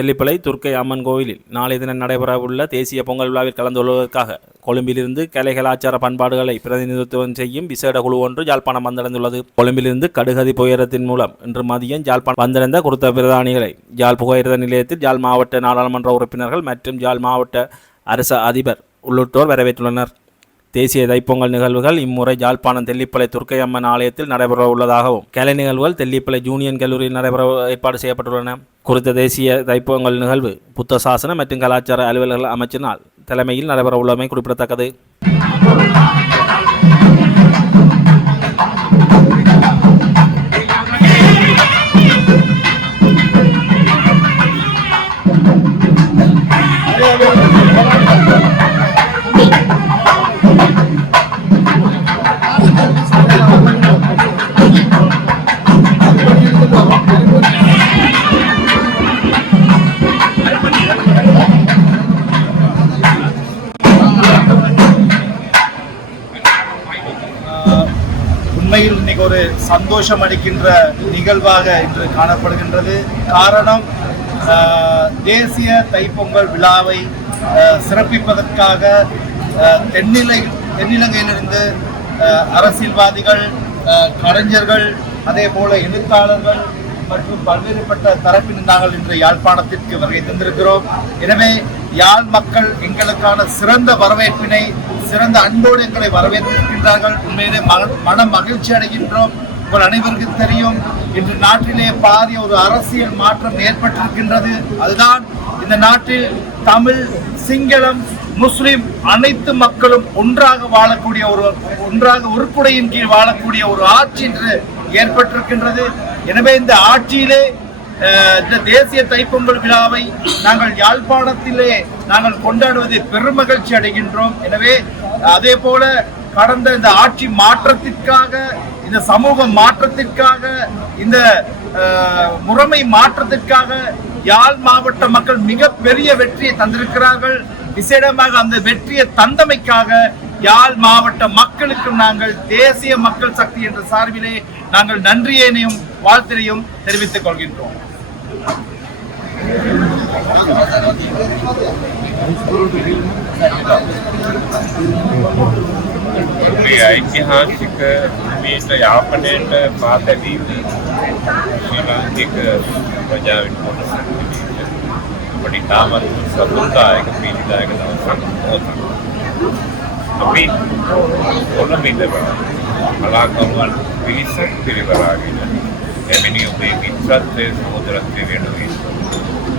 தெல்லிப்பளை துர்க்கை அம்மன் கோவிலில் நாளை தினம் நடைபெறவுள்ள தேசிய பொங்கல் விழாவில் கலந்து கொள்வதற்காக கொழும்பிலிருந்து கலை கலாச்சார பண்பாடுகளை பிரதிநிதித்துவம் செய்யும் விசேட குழு ஒன்று யாழ்ப்பாணம் வந்தடைந்துள்ளது. கொழும்பிலிருந்து கடுகதி புயரத்தின் மூலம் இன்று மதியம் யாழ்ப்பாணம் வந்தடைந்த குறித்த பிரதானிகளை யாழ் புகையிரத நிலையத்தில் யாழ் மாவட்ட நாடாளுமன்ற உறுப்பினர்கள் மற்றும் யாழ் மாவட்ட அரச அதிபர் உள்ளிட்டோர் வரவேற்றுள்ளனர். தேசிய தைப்பொங்கல் நிகழ்வுகள் இம்முறை யாழ்ப்பாணம் தெல்லிப்பளை துர்க்கையம்மன் ஆலயத்தில் நடைபெற உள்ளதாகவும் கலை நிகழ்வுகள் தெல்லிப்பளை ஜூனியன் கல்லூரியில் நடைபெற ஏற்பாடு செய்யப்பட்டுள்ளன. குறித்த தேசிய தைப்பொங்கல் நிகழ்வு புத்த சாசன மற்றும் கலாச்சார அலுவலர்கள் அமைச்சினால் தலைமையில் நடைபெற உள்ளமை குறிப்பிடத்தக்கது. ஒரு சந்தோஷம் அளிக்கின்ற நிகழ்வாக இன்று காணப்படுகின்றது. காரணம் தேசிய தைப்பொங்கல் விழாவை சிறப்பிப்பதற்காக தென்னிலை தென்னிலங்கையிலிருந்து அரசியல்வாதிகள் கலைஞர்கள் அதே போல எழுத்தாளர்கள் மற்றும் பல்வேறுபட்ட தரப்பினர் நாங்கள் இன்று யாழ்ப்பாணத்திற்கு வருகை தந்திருக்கிறோம். எனவே யாழ் மக்கள் எங்களுக்கான சிறந்த வரவேற்பினை சிறந்த அன்போடு எங்களை வரவேற்கின்றார்கள். உண்மையிலே மன- மன மகிழ்ச்சி அடைகின்றோம். உங்கள் அனைவருக்கும் தெரியும் இன்று நாட்டிலே பாரிய ஒரு அரசியல் மாற்றம் ஏற்பட்டிருக்கின்றது. அதுதான் இந்த நாட்டில் தமிழ் சிங்களம் முஸ்லிம் அனைத்து மக்களும் ஒன்றாக வாழக்கூடிய ஒரு ஒன்றாக உருப்புடையின் கீழ் வாழக்கூடிய ஒரு ஆட்சி இன்று ஏற்பட்டிருக்கின்றது. எனவே இந்த ஆட்சியிலே இந்த தேசிய தைப்பொங்கல் விழாவை நாங்கள் யாழ்ப்பாணத்திலே நாங்கள் கொண்டாடுவதை பெருமகிழ்ச்சி அடைகின்றோம். எனவே அதே போல கடந்த இந்த ஆட்சி மாற்றத்திற்காக இந்த சமூக மாற்றத்திற்காக இந்த முறைமை மாற்றத்திற்காக யாழ் மாவட்ட மக்கள் மிக பெரிய வெற்றியை தந்திருக்கிறார்கள். விசேடமாக அந்த வெற்றியை தந்தமைக்காக யாழ் மாவட்ட மக்களுக்கு நாங்கள் தேசிய மக்கள் சக்தி என்ற சார்பிலே நாங்கள் நன்றியேனையும் வாழ்த்தினையும் தெரிவித்துக் கொள்கின்றோம். මේ ඓතිහාසික භූමියට යාපනයට පාතැවීම ශ්‍රී ලාංකික ප්‍රජාවෙන් කොටසක් විදිහට අපට ඉතාමත් සතුටුදායක පීඩිදායක දවසක් මොහොතක්. අපි කොළඹ ඉඳලා කලාකරුවන් පිරිසක් පිරිවරාගෙන Gemini Away Mintrat Day ಸಮುದ್ರಕ್ಕೆ ವೇಣುವೆ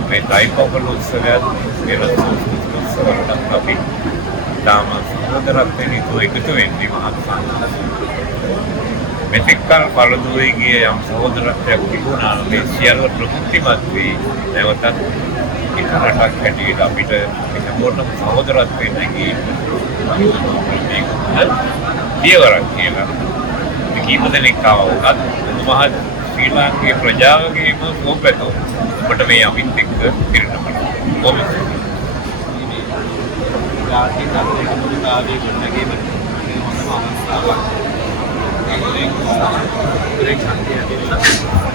මේ දයිපවල උත්සවයත් පෙරසෝත්සවලට අපි තාම සුදරත්නය නිතුව එකතු වෙන්නේ මහත් සන්න මෙතෙක්කල් පළදුවේගේ යම් සහෝදරත්වයක් තිබුණා මේ සියල්ල ප්‍රකෘතිමත් වී නැවතත් එක රටක් හැටියට අපිට හැමෝටම සහෝදරත්වය නැගී පියවරක් කියලා. කීප දෙනෙක් ආවා උනත් මහත් ශ්‍රී ලාංකේය ප්‍රජාවගේම කෝපැතෝ ඔබට මේ අමිත් එක්ක පිරිනමන. කොහොමද? ජාතික අනුකම්පාවේ ගොඩනැගීමට මේ හොඳම අවස්ථාවක්. ඒ ඒ ඡන්දය ඇතිවෙලා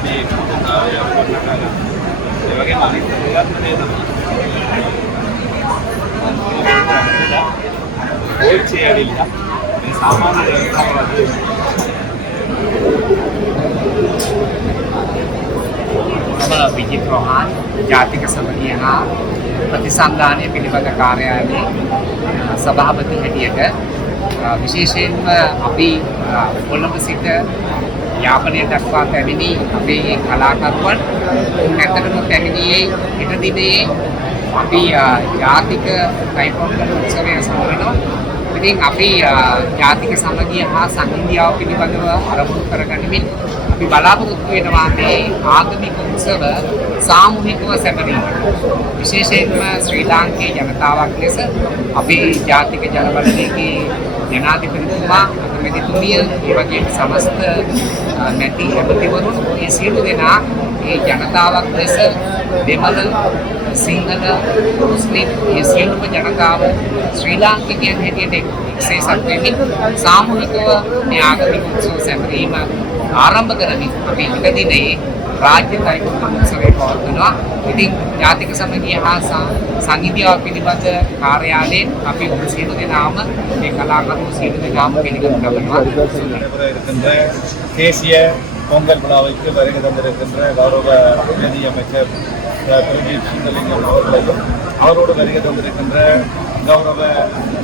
මේ කතාවය අපට ගන්න. ඒ වගේම අනිත් දෙයක්ම මේ තමයි. ඕච්චේ ඇවිල්ලා මේ සාමාන්‍ය ජනතාව වගේ මම විජිත් රෝහන් ජාතික සමිතිය හා ප්‍රතිසන්ධානය පිළිබඳ කාර්යාලයේ අ, සභාපති හැටියට අ, විශේෂයෙන්ම අපි අ, කොළඹ සිට යාපනය දක්වා පැමිණි අපේ කලාකරුවන් ඇත්තටම පැමිණියේ හෙට දිනේ අපි අ, ජාතික තයිපොංගල් උත්සවය සමරනවා. ඉතින් අපි අ, ජාතික සමගිය හා සංහිඳියාව පිළිබඳව අරමුණු කරගනිමින් අපි බලාපොරොත්තු වෙනවා මේ ආගමික උත්සව සාමූහිකව සැමරීම. විශේෂයෙන්ම ශ්‍රී ලාංකේය ජනතාවක් ලෙස අපේ ජාතික ජනබලවේගයේ ජනාධිපතිතුමා අගමැතිතුමිය ඒ වගේම සමස්ත අ, නැති ඇමතිවරුන් මේ සියලු දෙනා ඒ ජනතාවක් ලෙස දෙමළ සිංහල මුස්ලිම් ඒ සියලුම ජනතාව ශ්‍රී ලාංකිකයන් හැටියට එක්සේසත් වෙමින් සාමූහිකව මේ ආගමික උත්සව සැමරීම ආරම්භ කරමින් අපි එක දිනේ රාජ්‍ය තයිපොන් උත්සවය පවත්වනවා. ඉතින් ජාතික සමිතිය හා සා- සංහිඳියාව පිළිබඳ කාර්යාලයෙන් අපි ඔබ සියලු දෙනාම මේ කලාකරුවෝ සියලු දෙනාම පිළිගනු ලබනවා. நடைபெற இருக்கின்ற தேசிய பொங்கல் விழாவிற்கு வருகை தந்திருக்கின்ற கௌரவ நிதி அமைச்சர் அஹ், பிரதீப் சிங்கலிங்கம் அவர்களையும் அவரோடு வருகை தந்திருக்கின்ற கௌரவ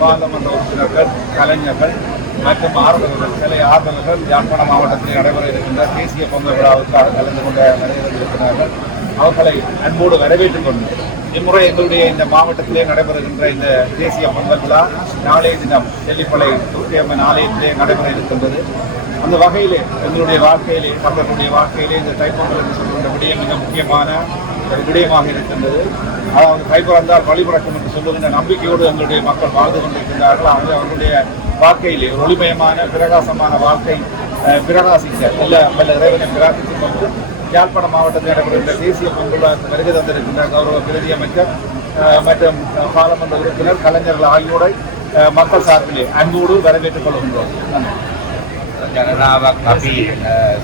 பாராளுமன்ற உறுப்பினர்கள் கலைஞர்கள் மற்றும் ஆர்வலர்கள் சிலை ஆர்வலர்கள் யாழ்ப்பாண மாவட்டத்தில் நடைபெற இருக்கின்ற தேசிய பொங்கல் விழாவுக்காக கலந்து கொண்ட வருகை அவர்களை அன்போடு வரவேற்றுக் கொண்டு இம்முறை எங்களுடைய இந்த மாவட்டத்திலே நடைபெறுகின்ற இந்த தேசிய பொங்கல் விழா நாளைய தினம் டெல்லிப்பளை துர்க்கியம்மன் ஆலயத்திலே நடைபெற இருக்கின்றது. அந்த வகையிலே எங்களுடைய வாழ்க்கையிலே மக்களுடைய வாழ்க்கையிலே இந்த தைப்பொங்கல் என்று சொல்கின்ற விடயம் மிக முக்கியமான ஒரு விடயமாக இருக்கின்றது. அதாவது கை வழிபிறக்கும் என்று சொல்லுகின்ற நம்பிக்கையோடு எங்களுடைய மக்கள் வாழ்ந்து கொண்டிருக்கின்றார்கள். ஆகவே அவர்களுடைய வாழ்க்கையிலே ஒரு ஒளிமயமான பிரகாசமான வாழ்க்கை அஹ், பிரகாசிக்க இல்ல வல்ல இறைவனை பிரார்த்தித்துக் கொண்டு யாழ்ப்பாண மாவட்டத்தில் நடைபெறுகின்ற தேசிய பொங்கலுக்கு வருகை தந்திருக்கின்ற கௌரவ பிரதி அமைச்சர் அஹ், மற்றும் அஹ், பாராளுமன்ற உறுப்பினர் கலைஞர்கள் ஆகியோரை அஹ், மக்கள் சார்பிலே அன்போடு வரவேற்றுக் கொள்கின்றோம் நன்றி ජනනාවක් අපි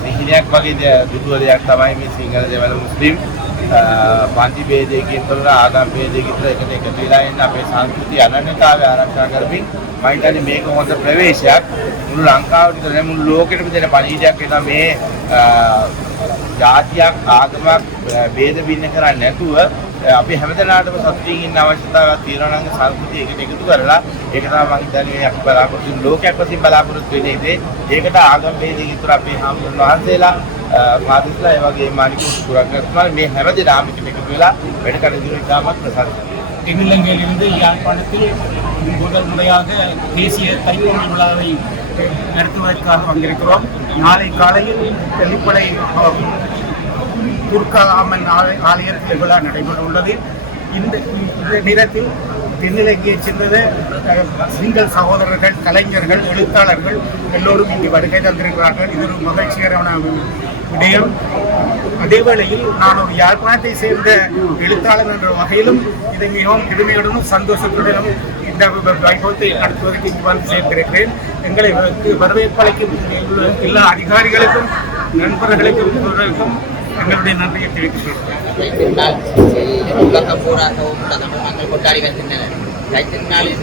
සිහිනයක් වගේ දෙ- දුටුව දෙයක් තමයි මේ සිංහල දෙවල මුස්ලිම් අ, පන්ති ભેදයකින් තොරව ආගම් ભેදයකින් තොරව එකට එකතු වෙලා ඉන්න අපේ සංස්කෘතිය අනන්‍යතාවය ආරක්ෂා කරමින් මම හිතන්නේ මේක හොඳ ප්‍රවේශයක්. මුළු ලංකාවට විතර නෙමෙයි මුළු ලෝකෙටම දෙන පණිවිඩයක් වෙනවා මේ ජාතියක් ආගමක් ભેද බින්න කරන්නේ නැතුව අපි හැමදෙනාටම සතුටින් ඉන්න අවශ්‍යතාවයක් තියෙනවා නම් සංස්කෘතිය එකට එකතු කරලා ඒක තමයි මම හිතන්නේ අපි බලාපොරොත්තු ලෝකයක් වශයෙන් බලාපොරොත්තු වෙන්නේ ඒකට ආගම් වේදිකේ ඉතුරු අපේ හාමුදුරුවෝ වහන්සේලා පාදිස්ලා ඒ වගේම අනිකුත් පුරාකරත්මල මේ හැමදෙනාම එකට එකතු වෙලා වැඩ කටයුතු ඉතාමත් ප්‍රසන්න தென்னிலங்கையிலிருந்து யாழ்ப்பாணத்தில் முதல் முறையாக தேசிய தைப்பொங்கல் விழாவை நடத்துவதற்காக வந்திருக்கிறோம் நாளை காலையில் தெல்லிப்படை துர்கா அம்மன் ஆலய- ஆலயத்தில் விழா நடைபெற உள்ளது இந்த இந்த நேரத்தில் தென்னிலங்கையைச் சேர்ந்த அஹ், சிங்கள் சகோதரர்கள் கலைஞர்கள் எழுத்தாளர்கள் எல்லோரும் இங்கு வருகை தந்திருக்கிறார்கள் இது ஒரு மகிழ்ச்சிகரமான விடயம் அதே வேளையில் நான் ஒரு யாழ்ப்பாணத்தை சேர்ந்த எழுத்தாளர் என்ற வகையிலும் இதை மிகவும் பெருமையுடனும் சந்தோஷத்துடனும் இந்த வைபவத்தை நடத்துவதற்கு இவ்வாறு சேர்ந்திருக்கிறேன். எங்களை வரவேற்பளிக்கும் எல்லா அதிகாரிகளுக்கும் நண்பர்களுக்கும் இவர்களுக்கும் எங்களுடைய நன்றியை தெரிவித்துக் கொள்கிறேன். உலகம் பூராகவும் தமிழ் மக்கள் கொண்டாடி வருகின்றனர்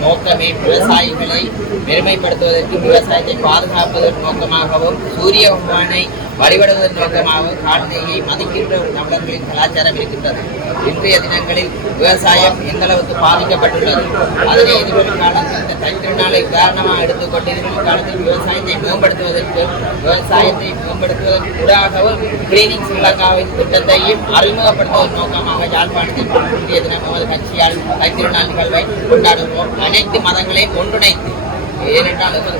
நோக்கமே விவசாயிகளை பெருமைப்படுத்துவதற்கும் விவசாயத்தை பாதுகாப்பதன் நோக்கமாகவும் சூரிய பகவானை வழிபடுவதன் நோக்கமாகவும் கால்நடையை மதிக்கின்ற ஒரு தமிழர்களின் கலாச்சாரம் இருக்கின்றது. இன்றைய தினங்களில் விவசாயம் எந்த அளவுக்கு பாதிக்கப்பட்டுள்ளது? அதனை எதிர்வரும் காலத்தில் இந்த தைத்திருநாளை உதாரணமாக எடுத்துக்கொண்டு எதிர்வரும் காலத்தில் விவசாயத்தை மேம்படுத்துவதற்கு விவசாயத்தை மேம்படுத்துவதற்கு ஊடாகவும் கிளீனிங் ஸ்ரீலங்காவின் திட்டத்தையும் அறிமுகப்படுத்துவதன் நோக்கமாக யாழ்ப்பாணத்தில் இன்றைய தினம் நமது கட்சியால் தைத்திருநாள் நிகழ்வை கொண்டாடுகிறோம். அனைத்து மதங்களையும் ஒன்றிணைத்து ஏனென்றால் எமது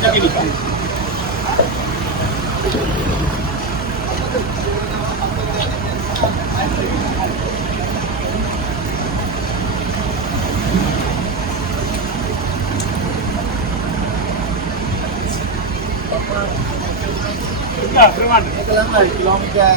kilometer kilometer